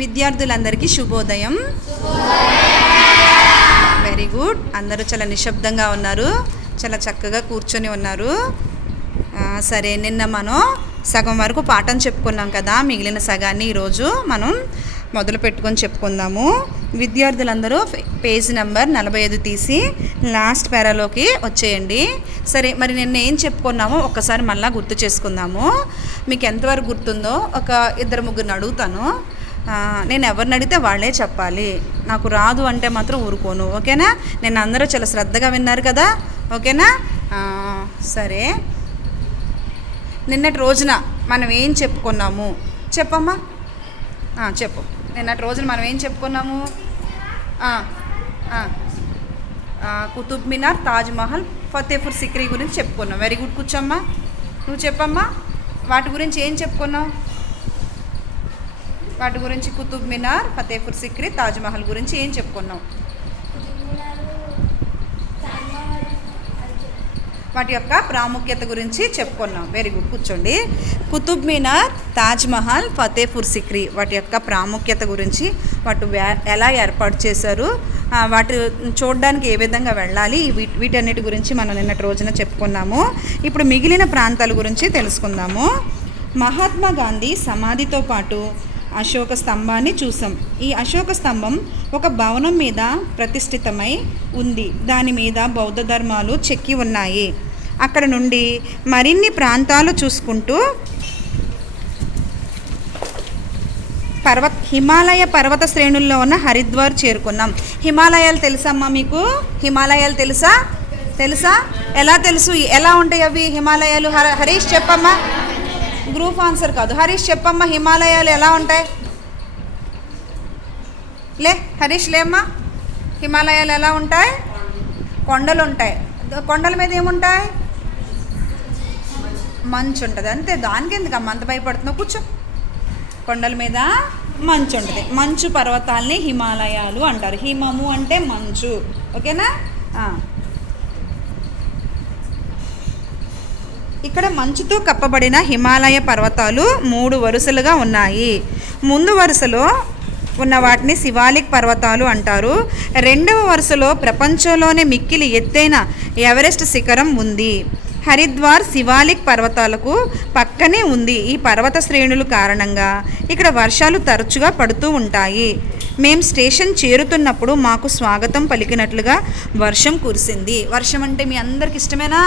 విద్యార్థులందరికీ శుభోదయం. Very good అందరూ చాలా నిశ్శబ్దంగా ఉన్నారు. చాలా చక్కగా కూర్చొని ఉన్నారు. సరే నిన్న మనం సగం వరకు పాఠం చెప్పుకున్నాం కదా మిగిలిన సగాన్ని ఈరోజు మనం మొదలు పెట్టుకొని చెప్పుకుందాము. విద్యార్థులందరూ పేజ్ నెంబర్ నలభై ఐదు తీసి లాస్ట్ పేరాలోకి వచ్చేయండి. సరే మరి నిన్న ఏం చెప్పుకున్నామో ఒక్కసారి మళ్ళీ గుర్తు చేసుకుందాము. మీకు ఎంతవరకు గుర్తుందో ఒక ఇద్దరు ముగ్గురిని అడుగుతాను. నేను ఎవరిని అడిగితే వాళ్ళే చెప్పాలి. నాకు రాదు అంటే మాత్రం ఊరుకోను. ఓకేనా? నేను అందరూ చాలా శ్రద్ధగా విన్నారు కదా? ఓకేనా? సరే. నిన్నటి రోజున మనం ఏం చెప్పుకున్నాము? చెప్పమ్మా. చెప్పు. నిన్నటి రోజున మనం ఏం చెప్పుకున్నాము? కుతుబ్ మినార్ తాజ్ మహల్ ఫతేపూర్ సిక్రీ గురించి చెప్పుకున్నాం. వెరీ గుడ్ కూర్చోమ్మా. నువ్వు చెప్పమ్మా. వాటి గురించి ఏం చెప్పుకున్నావు? వాటి గురించి కుతుబ్ మినార్ ఫతేపూర్ సిక్రీ తాజ్మహల్ గురించి ఏం చెప్పుకున్నాం? వాటి యొక్క ప్రాముఖ్యత గురించి చెప్పుకున్నాం. వెరీ గుడ్ కూర్చోండి. కుతుబ్ మినార్ తాజ్మహల్ ఫతేపూర్ సిక్రీ వాటి యొక్క ప్రాముఖ్యత గురించి వాటి ఎలా ఏర్పాటు చేశారు? వాటి చూడడానికి ఏ విధంగా వెళ్ళాలి? వీటన్నిటి గురించి మనం నిన్నటి రోజున చెప్పుకున్నాము. ఇప్పుడు మిగిలిన ప్రాంతాల గురించి తెలుసుకుందాము. మహాత్మా గాంధీ సమాధితో పాటు అశోక స్తంభాన్ని చూసాం. ఈ అశోక స్తంభం ఒక భవనం మీద ప్రతిష్ఠితమై ఉంది. దాని మీద బౌద్ధ ధర్మాలు చెక్కి ఉన్నాయి. అక్కడ నుండి మరిన్ని ప్రాంతాలు చూసుకుంటూ పర్వత హిమాలయ పర్వత శ్రేణుల్లో ఉన్న హరిద్వార్ చేరుకున్నాం. హిమాలయాలు తెలుసమ్మా మీకు? హిమాలయాలు తెలుసా? తెలుసా? ఎలా తెలుసు? ఎలా ఉంటాయి అవి హిమాలయాలు? హర హరీష్ చెప్పమ్మా. గ్రూప్ ఆన్సర్ కాదు. హరీష్ చెప్పమ్మా హిమాలయాలు ఎలా ఉంటాయి? లే హరీష్ లేమ్మా. హిమాలయాలు ఎలా ఉంటాయి? కొండలు ఉంటాయి. కొండల మీద ఏముంటాయి? మంచు ఉంటుంది. అంతే దానికి ఎందుకమ్మా అంత భయపడుతున్నావు? కూర్చో. కొండల మీద మంచు ఉంటుంది. మంచు పర్వతాల్ని హిమాలయాలు అంటారు. హిమము అంటే మంచు. ఓకేనా? ఇక్కడ మంచుతో కప్పబడిన హిమాలయ పర్వతాలు మూడు వరుసలుగా ఉన్నాయి. ముందు వరుసలో ఉన్న వాటిని శివాలిక్ పర్వతాలు అంటారు. రెండవ వరుసలో ప్రపంచంలోనే మిక్కిలి ఎత్తైన ఎవరెస్ట్ శిఖరం ఉంది. హరిద్వార్ శివాలిక్ పర్వతాలకు పక్కనే ఉంది ఈ పర్వత శ్రేణులు కారణంగా. ఇక్కడ వర్షాలు తరచుగా పడుతూ ఉంటాయి. మేము స్టేషన్ చేరుతున్నప్పుడు మాకు స్వాగతం పలికినట్లుగా వర్షం కురిసింది. వర్షం అంటే మీ అందరికి ఇష్టమేనా?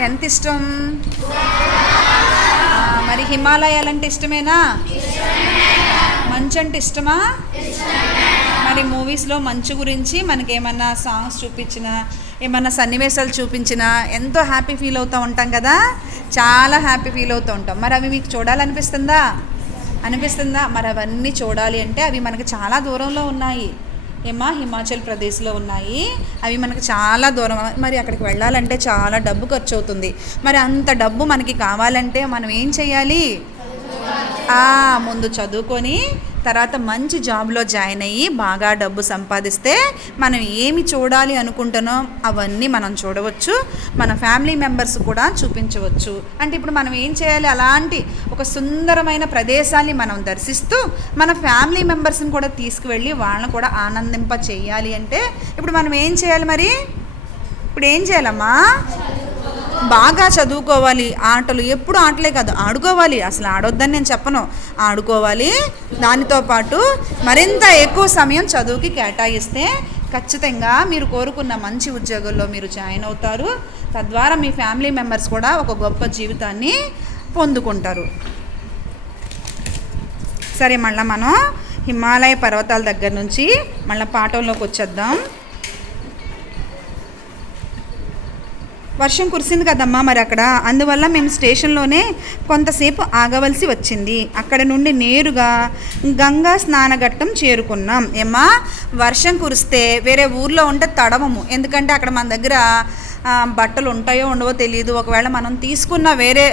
ఎంత ఇష్టం? మరి హిమాలయాలు అంటే ఇష్టమేనా? మంచు అంటే ఇష్టమా? మరి మూవీస్లో మంచు గురించి మనకేమన్నా సాంగ్స్ చూపించినా ఏమన్నా సన్నివేశాలు చూపించినా ఎంతో హ్యాపీ ఫీల్ అవుతూ ఉంటాం కదా? చాలా హ్యాపీ ఫీల్ అవుతూ ఉంటాం. మరి అవి మీకు చూడాలనిపిస్తుందా? అనిపిస్తుందా? మరి అవన్నీ చూడాలి అంటే అవి మనకు చాలా దూరంలో ఉన్నాయి. ఏమా హిమాచల్ ప్రదేశ్లో ఉన్నాయి. అవి మనకు చాలా దూరం. మరి అక్కడికి వెళ్ళాలంటే చాలా డబ్బు ఖర్చు అవుతుంది మరి అంత డబ్బు మనకి కావాలంటే మనం ఏం చేయాలి? ముందు చదువుకొని తర్వాత మంచి జాబ్లో జాయిన్ అయ్యి బాగా డబ్బు సంపాదిస్తే మనం ఏమి చూడాలి అనుకుంటున్నాం అవన్నీ మనం చూడవచ్చు. మన ఫ్యామిలీ మెంబర్స్ కూడా చూపించవచ్చు. అంటే ఇప్పుడు మనం ఏం చేయాలి? అలాంటి ఒక సుందరమైన ప్రదేశాన్ని మనం దర్శిస్తూ మన ఫ్యామిలీ మెంబర్స్ని కూడా తీసుకువెళ్ళి వాళ్ళని కూడా ఆనందింప చేయాలి అంటే ఇప్పుడు మనం ఏం చేయాలి మరి? ఇప్పుడు ఏం చేయాలమ్మా? బాగా చదువుకోవాలి. ఆటలు ఎప్పుడు ఆటలే కాదు ఆడుకోవాలి. అసలు ఆడొద్దని నేను చెప్పను. ఆడుకోవాలి. దానితో పాటు మరింత ఎక్కువ సమయం చదువుకి కేటాయిస్తే ఖచ్చితంగా మీరు కోరుకున్న మంచి ఉద్యోగంలో మీరు జాయిన్ అవుతారు. తద్వారా మీ ఫ్యామిలీ మెంబర్స్ కూడా ఒక గొప్ప జీవితాన్ని పొందుకుంటారు. సరే మళ్ళీ మనం హిమాలయ పర్వతాల దగ్గర నుంచి మళ్ళీ పాఠంలోకి వచ్చేద్దాం. వర్షం కురిసింది కదమ్మా మరి అక్కడ. అందువల్ల మేము స్టేషన్లోనే కొంతసేపు ఆగవలసి వచ్చింది. అక్కడ నుండి నేరుగా గంగా స్నానఘట్టం చేరుకున్నాం. ఏమ్మా వర్షం కురిస్తే వేరే ఊర్లో ఉంటే తడవము. ఎందుకంటే అక్కడ మన దగ్గర బట్టలు ఉంటాయో ఉండవో తెలియదు ఒకవేళ మనం తీసుకున్న వేరే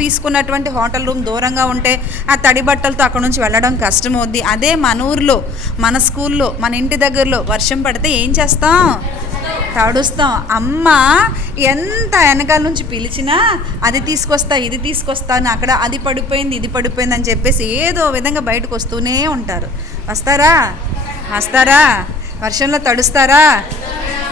తీసుకున్నటువంటి హోటల్ రూమ్ దూరంగా ఉంటే ఆ తడి బట్టలతో అక్కడ నుంచి వెళ్ళడం కష్టమవుద్ది. అదే మన ఊర్లో మన స్కూల్లో మన ఇంటి దగ్గరలో వర్షం పడితే ఏం చేస్తాం? తడుస్తాం. అమ్మ ఎంత వెనకాల నుంచి పిలిచినా అది తీసుకొస్తా ఇది తీసుకొస్తాను అక్కడ అది పడిపోయింది ఇది పడిపోయింది అని చెప్పేసి ఏదో విధంగా బయటకు వస్తూనే ఉంటారు. వస్తారా? వస్తారా? వర్షంలో తడుస్తారా?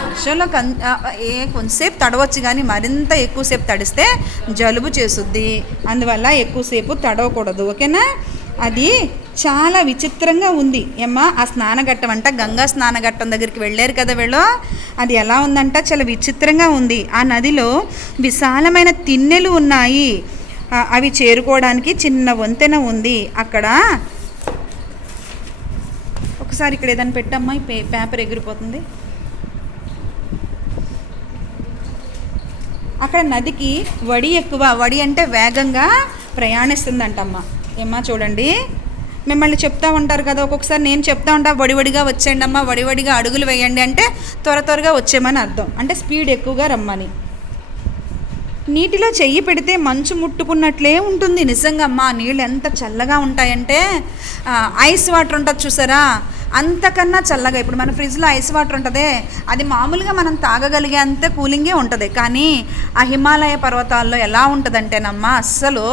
వర్షంలో కన్ ఏ కొంతసేపు తడవచ్చు కానీ మరింత ఎక్కువసేపు తడిస్తే జలుబు చేస్తుంది. అందువల్ల ఎక్కువసేపు తడవకూడదు. ఓకేనా? అది చాలా విచిత్రంగా ఉంది. ఏమ్మా ఆ స్నానఘట్టం అంట గంగా స్నానఘట్టం దగ్గరికి వెళ్ళారు కదా వీళ్ళు. అది ఎలా ఉందంట? చాలా విచిత్రంగా ఉంది. ఆ నదిలో విశాలమైన తిన్నెలు ఉన్నాయి. అవి చేరుకోవడానికి చిన్న వంతెన ఉంది. అక్కడ ఒకసారి ఇక్కడ ఏదైనా పెట్టమ్మా ఈ పే పేపర్ ఎగిరిపోతుంది. అక్కడ నదికి వడి ఎక్కువ వడి అంటే వేగంగా ప్రయాణిస్తుందంటమ్మ. ఏమ్మా చూడండి. మిమ్మల్ని చెప్తా ఉంటారు కదా ఒక్కొక్కసారి నేను చెప్తా ఉంటా వడివడిగా వచ్చేయండి అమ్మా వడివడిగా అడుగులు వేయండి అంటే త్వర త్వరగా వచ్చేయమని అర్థం. అంటే స్పీడ్ ఎక్కువగా రమ్మని. నీటిలో చెయ్యి పెడితే మంచు ముట్టుకున్నట్లే ఉంటుంది నిజంగా అమ్మా. నీళ్ళు ఎంత చల్లగా ఉంటాయంటే ఐస్ వాటర్ ఉంటుంది చూసారా? అంతకన్నా చల్లగా. ఇప్పుడు మన ఫ్రిడ్జ్లో ఐస్ వాటర్ ఉంటుంది అది మామూలుగా మనం తాగగలిగే అంత కూలింగే ఉంటుంది. కానీ ఆ హిమాలయ పర్వతాల్లో ఎలా ఉంటుందంటేనమ్మా అస్సలు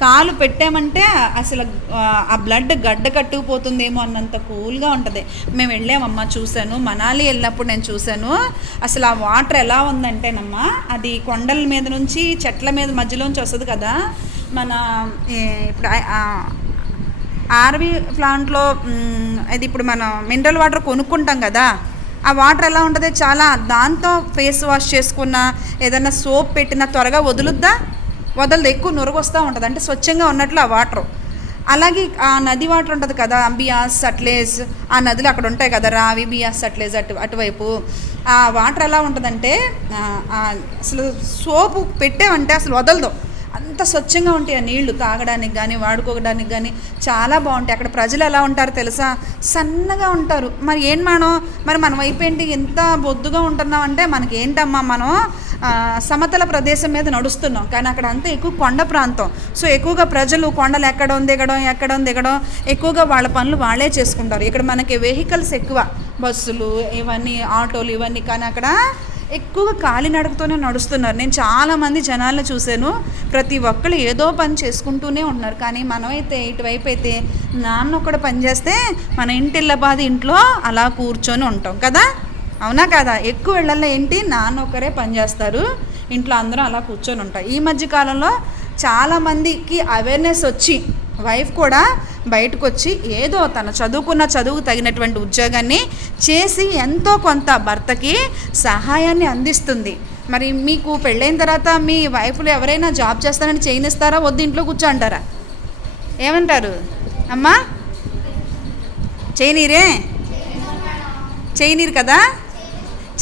కాలు పెట్టామంటే అసలు ఆ, బ్లడ్ గడ్డ కట్టుకుపోతుందేమో అన్నంత కూల్గా ఉంటుంది. మేము వెళ్ళామమ్మా చూశాను. మనాలి వెళ్ళినప్పుడు నేను చూశాను. అసలు ఆ వాటర్ ఎలా ఉందంటేనమ్మా అది కొండల మీద నుంచి చెట్ల మీద మధ్యలోంచి వస్తుంది కదా. మన ఇప్పుడు ఆర్వి ప్లాంట్లో అది ఇప్పుడు మనం మినరల్ వాటర్ కొనుక్కుంటాం కదా ఆ వాటర్ ఎలా ఉంటుంది చాలా దాంతో ఫేస్ వాష్ చేసుకున్న ఏదైనా సోప్ పెట్టినా త్వరగా వదులుద్దా? వదలదు ఎక్కువ నురగొస్తూ ఉంటుంది. అంటే స్వచ్ఛంగా ఉన్నట్లు ఆ వాటర్. అలాగే ఆ నది వాటర్ ఉంటుంది కదా బియాస్ సట్లేజ్ ఆ నదులు అక్కడ ఉంటాయి కదా రావి బియాస్ సట్లేజ్ అటు అటువైపు. ఆ వాటర్ ఎలా ఉంటుందంటే అసలు సోపు పెట్టామంటే అసలు వదలదు. అంత స్వచ్ఛంగా ఉంటాయి ఆ నీళ్ళు తాగడానికి కానీ వాడుకోవడానికి కానీ చాలా బాగుంటాయి. అక్కడ ప్రజలు ఎలా ఉంటారు తెలుసా? సన్నగా ఉంటారు. మరి ఏం మనం? మరి మన వైపు ఏంటి? ఎంత బొద్దుగా ఉంటున్నాం అంటే మనకి ఏంటమ్మా మనం? సమతల ప్రదేశం మీద నడుస్తున్నాం. కానీ అక్కడ అంతా ఎక్కువ కొండ ప్రాంతం. సో ఎక్కువగా ప్రజలు కొండలు ఎక్కడం దిగడం ఎక్కడం దిగడం ఎక్కువగా వాళ్ళ పనులు వాళ్ళే చేసుకుంటారు. ఇక్కడ మనకి వెహికల్స్ ఎక్కువ. బస్సులు ఇవన్నీ ఆటోలు ఇవన్నీ. కానీ అక్కడ ఎక్కువగా కాలినడకతోనే నడుస్తున్నారు. నేను చాలామంది జనాలను చూశాను. ప్రతి ఒక్కళ్ళు ఏదో పని చేసుకుంటూనే ఉన్నారు. కానీ మనమైతే ఇటువైపు అయితే నాన్న ఒక్కడ పని చేస్తే మన ఇంటిళ్ళ బాధ ఇంట్లో అలా కూర్చొని ఉంటాం కదా? అవునా కదా? ఎక్కువ ఇళ్ళల్లో ఏంటి? నాన్న ఒక్కరే పని చేస్తారు. ఇంట్లో అందరూ అలా కూర్చొని ఉంటారు. ఈ మధ్య కాలంలో చాలామందికి అవేర్నెస్ వచ్చి వైఫ్ కూడా బయటకు వచ్చి ఏదో తన చదువుకున్న చదువుకు తగినటువంటి ఉద్యోగాన్ని చేసి ఎంతో కొంత భర్తకి సహాయాన్ని అందిస్తుంది. మరి మీకు పెళ్ళైన తర్వాత మీ వైఫ్లు ఎవరైనా జాబ్ చేస్తారని చేయనిస్తారా? వద్దు ఇంట్లో కూర్చో అంటారా? ఏమంటారు? అమ్మా చేయనీరే? చేయనీరు కదా?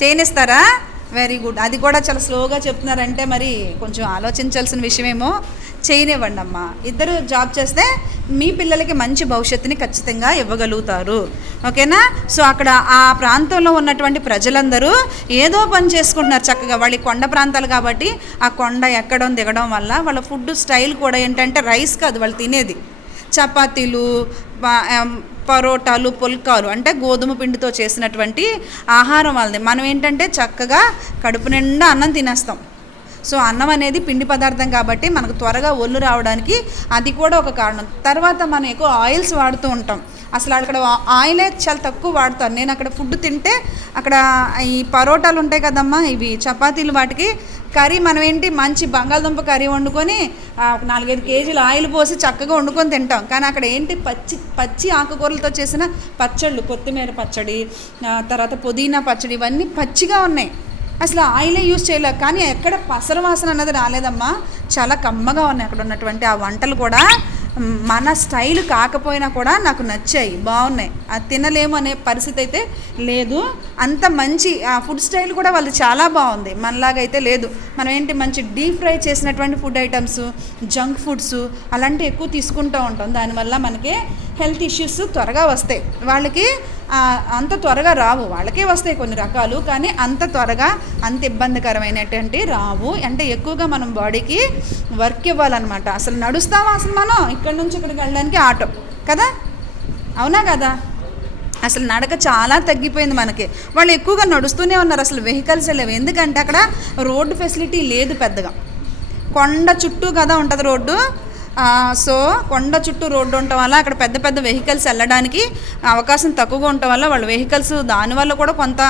చేయనిస్తారా? వెరీ గుడ్ అది కూడా చాలా స్లోగా చెప్తున్నారంటే మరి కొంచెం ఆలోచించాల్సిన విషయమేమో. చేయనివ్వండి అమ్మా ఇద్దరు జాబ్ చేస్తే మీ పిల్లలకి మంచి భవిష్యత్తుని ఖచ్చితంగా ఇవ్వగలుగుతారు. ఓకేనా? సో అక్కడ ఆ ప్రాంతంలో ఉన్నటువంటి ప్రజలందరూ ఏదో పని చేసుకుంటున్నారు చక్కగా. వాళ్ళ కొండ ప్రాంతాలు కాబట్టి ఆ కొండ ఎక్కడం దిగడం వల్ల వాళ్ళ ఫుడ్ స్టైల్ కూడా ఏంటంటే రైస్ కాదు వాళ్ళు తినేది. చపాతీలు పరోటాలు పుల్కాలు అంటే గోధుమ పిండితో చేసినటువంటి ఆహారం వాళ్ళది. మనం ఏంటంటే చక్కగా కడుపు నిండా అన్నం తినేస్తాం. సో అన్నం అనేది పిండి పదార్థం కాబట్టి మనకు త్వరగా ఒళ్ళు రావడానికి అది కూడా ఒక కారణం. తర్వాత మనం ఎక్కువ ఆయిల్స్ వాడుతూ ఉంటాం. అసలు అక్కడ ఆయిలే చాలా తక్కువ వాడతాను నేను అక్కడ ఫుడ్ తింటే అక్కడ ఈ పరోటాలు ఉంటాయి కదమ్మా ఇవి చపాతీలు వాటికి కర్రీ మనం ఏంటి మంచి బంగాళదుంప కర్రీ వండుకొని ఒక నాలుగైదు కేజీలు ఆయిల్ పోసి చక్కగా వండుకొని తింటాం. కానీ అక్కడ ఏంటి పచ్చి పచ్చి ఆకుకూరలతో చేసిన పచ్చళ్ళు కొత్తిమీర పచ్చడి తర్వాత పుదీనా పచ్చడి ఇవన్నీ పచ్చిగా ఉన్నాయి. అసలు ఆయిలే యూజ్ చేయలేదు. కానీ ఎక్కడ పసర వాసన అన్నది రాలేదమ్మా. చాలా కమ్మగా ఉన్నాయి అక్కడ ఉన్నటువంటి ఆ వంటలు కూడా. మన స్టైల్ కాకపోయినా కూడా నాకు నచ్చాయి. బాగున్నాయి. అది తినలేము అనే పరిస్థితి అయితే లేదు. అంత మంచి ఆ ఫుడ్ స్టైల్ కూడా వాళ్ళు చాలా బాగుంది. మనలాగైతే లేదు. మనం ఏంటి మంచి డీప్ ఫ్రై చేసినటువంటి ఫుడ్ ఐటమ్స్ జంక్ ఫుడ్స్ అలాంటివి ఎక్కువ తీసుకుంటూ ఉంటాం. దానివల్ల మనకి హెల్త్ ఇష్యూస్ త్వరగా వస్తాయి. వాళ్ళకి అంత త్వరగా రావు. వాళ్ళకే వస్తాయి కొన్ని రకాలు కానీ అంత త్వరగా అంత ఇబ్బందికరమైనటువంటి రావు. అంటే ఎక్కువగా మనం బాడీకి వర్క్ ఇవ్వాలన్నమాట. అసలు నడుస్తావా అసలు మనం ఇక్కడ నుంచి ఇక్కడికి వెళ్ళడానికి ఆటో. కదా? అవునా కదా? అసలు నడక చాలా తగ్గిపోయింది మనకి. వాళ్ళు ఎక్కువగా నడుస్తూనే ఉన్నారు. అసలు వెహికల్స్ లేవు. ఎందుకంటే అక్కడ రోడ్డు ఫెసిలిటీ లేదు పెద్దగా. కొండ చుట్టూ కదా ఉంటుంది రోడ్డు. సో కొండ చుట్టూ రోడ్డు ఉండటం వల్ల అక్కడ పెద్ద పెద్ద వెహికల్స్ వెళ్ళడానికి అవకాశం తక్కువగా ఉండటం వల్ల వాళ్ళ వెహికల్స్ దానివల్ల కూడా కొంత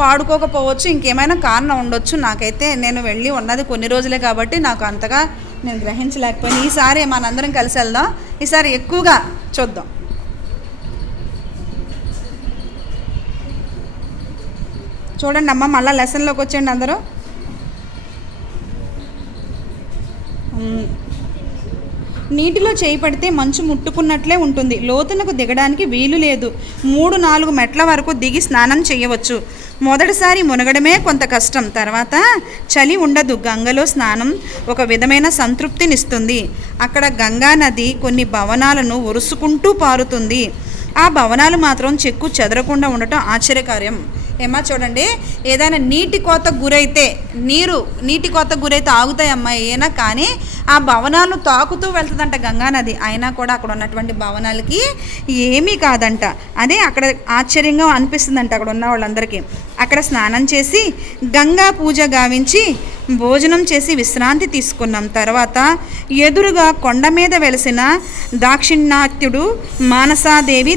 వాడుకోకపోవచ్చు. ఇంకేమైనా కారణం ఉండొచ్చు. నాకైతే నేను వెళ్ళి ఉన్నది కొన్ని రోజులే కాబట్టి నాకు అంతగా నేను గ్రహించలేకపోయాను. ఈసారి మనందరం కలిసి వెళ్దాం. ఈసారి ఎక్కువగా చూద్దాం. చూడండి అమ్మ మళ్ళీ లెసన్లోకి వచ్చేయండి అందరూ. నీటిలో చేయి పడితే మంచు ముట్టుకున్నట్లే ఉంటుంది. లోతునకు దిగడానికి వీలు లేదు. మూడు నాలుగు మెట్ల వరకు దిగి స్నానం చేయవచ్చు. మొదటిసారి మునగడమే కొంత కష్టం. తర్వాత చలి ఉండదు. గంగలో స్నానం ఒక విధమైన సంతృప్తినిస్తుంది. అక్కడ గంగా నది కొన్ని భవనాలను ఒరుసుకుంటూ పారుతుంది. ఆ భవనాలు మాత్రం చెక్కు చెదరకుండా ఉండటం ఆశ్చర్యకార్యం. ఏమా చూడండి. ఏదైనా నీటి కోత గురైతే నీరు నీటి కోత గురైతే ఆగుతాయమ్మా ఏనా? కానీ ఆ భవనాలు తాకుతూ వెళ్తుందంట గంగా నది అయినా కూడా అక్కడ ఉన్నటువంటి భవనాలకి ఏమీ కాదంట. అదే అక్కడ ఆశ్చర్యంగా అనిపిస్తుందంట అక్కడ ఉన్న వాళ్ళందరికీ. అక్కడ స్నానం చేసి గంగా పూజ గావించి భోజనం చేసి విశ్రాంతి తీసుకున్నాం. తర్వాత ఎదురుగా కొండ మీద వెలిసిన దాక్షిణాత్యుడు మానసాదేవి